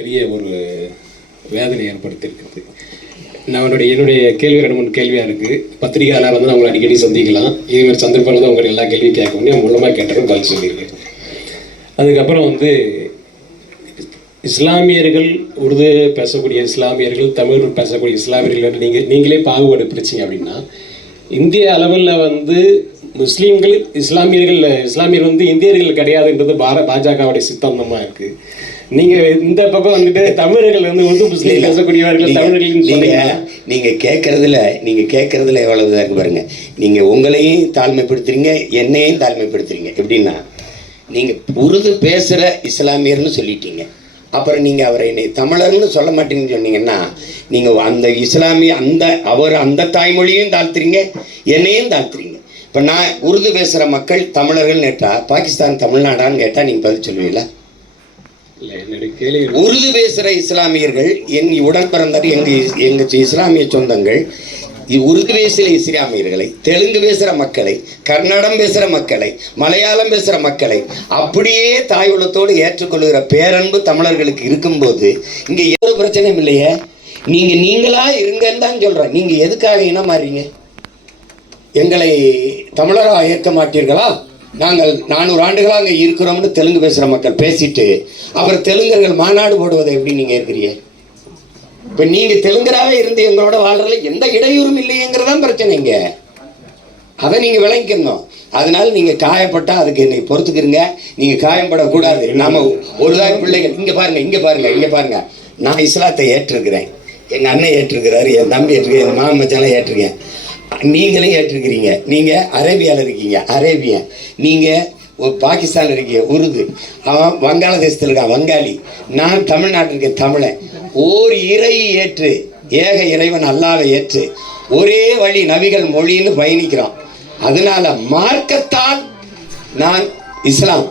பெரிய ஒரு வேதனை ஏற்படுத்தியிருக்கிறது. என்னுடைய கேள்வி 2-3 கேள்வியாக இருக்குது. பத்திரிகையாளர் வந்து அவங்களை அடிக்கடி சந்திக்கலாம். இதுமாதிரி சந்தர்ப்பம் வந்து உங்களுக்கு எல்லா கேள்வியும் கேட்க முடியும். மூலமாக கேட்டாலும் பதில் சொல்லியிருக்கேன். அதுக்கப்புறம் வந்து இஸ்லாமியர்கள், உருது பேசக்கூடிய இஸ்லாமியர்கள், தமிழ் பேசக்கூடிய இஸ்லாமியர்கள் நீங்களே பாகுபாடு பிரிச்சிங்க அப்படின்னா, இந்திய அளவில் வந்து முஸ்லீம்கள் இஸ்லாமியர்கள் வந்து இந்தியர்கள் கிடையாதுன்றது பாஜகவுடைய சித்தாந்தமாக இருக்குது. நீங்கள் இந்த பக்கம் வந்துட்டு தமிழர்கள் வந்து உருது முஸ்லீம் பேசக்கூடியவர்கள் தமிழர்கள் நீங்கள் கேட்குறதுல எவ்வளவு இதாக இருக்கு பாருங்க. நீங்கள் உங்களையும் தாழ்மைப்படுத்துறீங்க, என்னையும் தாழ்மைப்படுத்துறீங்க. எப்படின்னா, நீங்கள் உருது பேசுகிற இஸ்லாமியர்னு சொல்லிட்டீங்க, அப்புறம் நீங்கள் அவரை என்னை தமிழர்னு சொல்ல மாட்டீங்கன்னு சொன்னீங்கன்னா, நீங்கள் அந்த இஸ்லாமிய அந்த தாய்மொழியும் தாழ்த்துறீங்க, என்னையும் தாழ்த்துறீங்க. இப்போ நான் உருது பேசுகிற மக்கள் தமிழர்கள்னு கேட்டால் பாகிஸ்தான் தமிழ்நாடான்னு கேட்டால் நீங்கள் பதில் சொல்லுவீங்களா? உருது பேசுகிற இஸ்லாமியர்கள் என் உடன் பிறந்தார் எங்கள் இஸ்லாமிய சொந்தங்கள் உருது பேசுகிற இஸ்லாமியர்களை, தெலுங்கு பேசுகிற மக்களை, கன்னடம் பேசுகிற மக்களை, மலையாளம் பேசுகிற மக்களை அப்படியே தாய் உள்ளத்தோடு ஏற்றுக்கொள்கிற பேரன்பு தமிழர்களுக்கு இருக்கும்போது இங்கே எவ்வளோ பிரச்சனையும் இல்லையே. நீங்களா இருங்கன்னு தான் சொல்கிறேன். நீங்கள் எதுக்காக இனம் மாறீங்க? எங்களை தமிழராக ஏற்க மாட்டீர்களா? நாங்கள் 400 ஆண்டுகளாக அங்கே இருக்கிறோம்னு தெலுங்கு பேசுகிற மக்கள் பேசிட்டு அப்புறம் தெலுங்கர்கள் மாநாடு போடுவதை எப்படி நீங்கள் இருக்கிறீங்க? இப்போ நீங்கள் தெலுங்கராகவே இருந்து எங்களோட வாழ்றதுல எந்த இடையூறும் இல்லைங்கிறதான் பிரச்சனைங்க. அதை நீங்கள் விளங்கிக்கணும். அதனால நீங்கள் காயப்பட்டால் அதுக்கு என்னை பொறுத்துக்கிறீங்க. நீங்கள் காயப்படக்கூடாது. நாம் ஒரு தாய் பிள்ளைகள். இங்கே பாருங்க. நான் இஸ்லாத்தை ஏற்றிருக்கிறேன், எங்கள் அண்ணன் ஏற்றிருக்கிறாரு, என் தம்பி ஏற்றிருக்கேன், என் மாமன் மச்சாலாம் ஏற்றிருக்கேன், நீங்களும் ஏற்றிருக்கிறீங்க. நீங்கள் அரேபியாவில் இருக்கீங்க, அரேபியன். நீங்கள் பாகிஸ்தானில் இருக்கீங்க, உருது. அவன் வங்காளதேசத்தில் இருக்கான், வங்காளி. நான் தமிழ்நாட்டில் இருக்கேன், தமிழன். ஓர் இறை ஏற்று, ஏக இறைவன் அல்லாவை ஏற்று ஒரே வழி நபிகள் மொழின்னு பயணிக்கிறோம். அதனால மார்க்கத்தால் நான் இஸ்லாம்,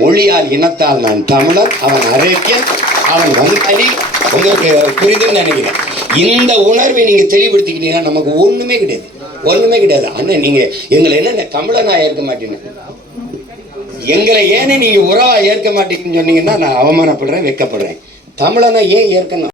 மொழியால் இனத்தால் நான் தமிழர், அவன் அரேபியன், அவன் வங்காளி. உங்களுக்கு புரிதுன்னு நினைக்கிறேன். இந்த உணர்வை நீங்கள் தெளிவுபடுத்திக்கிட்டீங்கன்னா நமக்கு ஒன்றுமே கிடையாது. அண்ணன் நீங்கள் எங்களை என்ன தமிழனா ஏற்க மாட்டேன்னு, எங்களை ஏனே நீங்கள் உறவா ஏற்க மாட்டீங்கன்னு சொன்னீங்கன்னா நான் அவமானப்படுறேன், வெட்கப்படுறேன். தமிழனா ஏன் ஏற்கணும்?